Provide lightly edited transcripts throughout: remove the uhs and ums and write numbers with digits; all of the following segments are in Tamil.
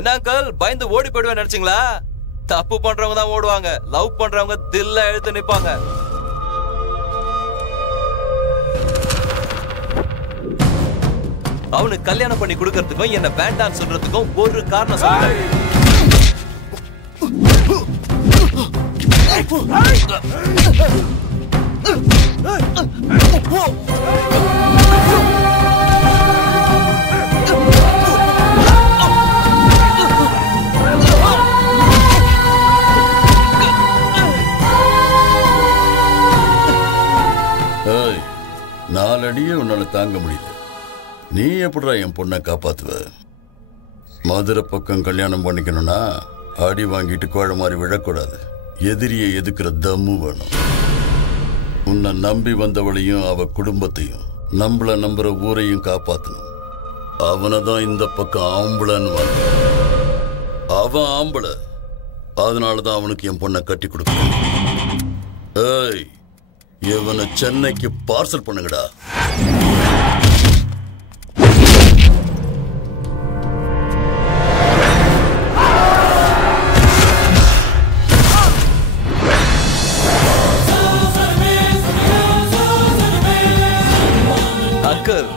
என்ன அங்கிள் பயந்து ஓடி போயிடுவேன் நினைச்சீங்களா? தப்பு பண்றவங்க தான் ஓடுவாங்க, லவ் பண்றவங்க தில்ல எழுத்து நிப்பாங்க. அவனுக்கு கல்யாணம் பண்ணி கொடுக்கறதுக்கும் என்ன வேண்டான்னு சொல்றதுக்கும் ஒரு காரணம் சொல்றேன். நாலடியே உன்னால தாங்க முடியல. நீ எப்படிடா என் பொண்ணை காப்பாத்துவ? மதுரை பக்கம் கல்யாணம் பண்ணிக்கணும்னா அடி வாங்கிட்டு கோழ மாதிரி விழக்கூடாது. எதிரியை எதுக்குற தம்மு வேணும். உன்னை நம்பி வந்தவளையும் அவ குடும்பத்தையும் நம்மள நம்புற ஊரையும் காப்பாத்தணும். அவனைதான் இந்த பக்கம் ஆம்பளன்னு வந்து. அவன் ஆம்பளை, அதனாலதான் அவனுக்கு என் பொண்ணை கட்டி கொடுக்கணும். ஏய், இவனை சென்னைக்கு பார்சல் பண்ணுங்கடா. அங்கிள்,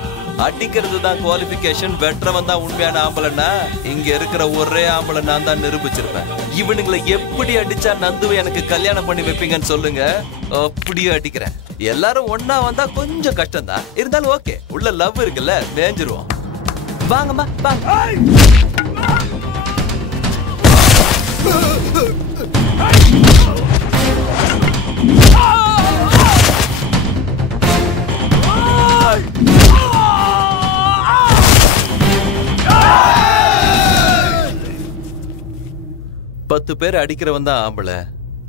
அடிக்கிறது தான் குவாலிஃபிகேஷன், வெற்றவன் தான் உண்மையான ஆம்பளைன்னா இங்க இருக்கிற ஒரே ஆம்பளை நான் தான் நிரூபிச்சிருப்பேன். இவனுங்களை எப்படி அடிச்சா நந்துவை எனக்கு கல்யாணம் பண்ணி வைப்பீங்கன்னு சொல்லுங்க, அப்படியே அடிக்கிறேன். எல்லாரும் ஒன்னா வந்தா கொஞ்சம் கஷ்டம் தான், இருந்தாலும் ஓகே. உள்ள லவ் இருக்குல்ல, மேஞ்சிருவோம். வாங்கம்மா வாங்க. 10 பேர் அடிக்கிறவன் தான் ஆம்பளை,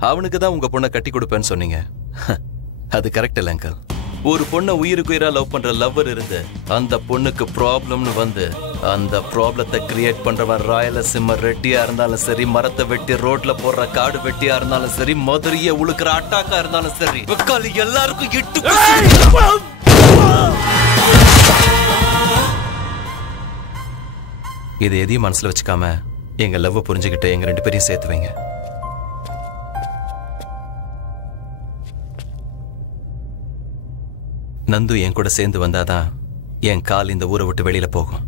அவனுக்கு தான் உங்க பொண்ணை கட்டி கொடுப்பேன்னு சொன்னீங்க. அது கரெக்ட் இல்ல அங்கிள்? ஒரு பொண்ணை உயிருக்கு உயிரா லவ் பண்ற லவ்வர் இருந்து அந்த பொண்ணுக்கு ப்ராப்ளம்னு வந்து அந்த ப்ராப்ளத்தை கிரியேட் பண்றவன் ராயலசீமா ரெட்டியா இருந்தாலும் சரி, மரத்தை வெட்டி ரோட்ல போடுற காடு வெட்டியா இருந்தாலும் சரி, மதுரைய உழுக்கிற அட்டாக்கா இருந்தாலும் சரி, எல்லாருக்கும் இட்டு இது எதையும் மனசுல வச்சுக்காம எங்க லவ் புரிஞ்சுக்கிட்டு எங்க 2 பேரையும் சேர்த்து வைங்க. நந்து என் கூட சேர்ந்து வந்தாதான் என் கால் இந்த ஊரை விட்டு வெளியில போகும்.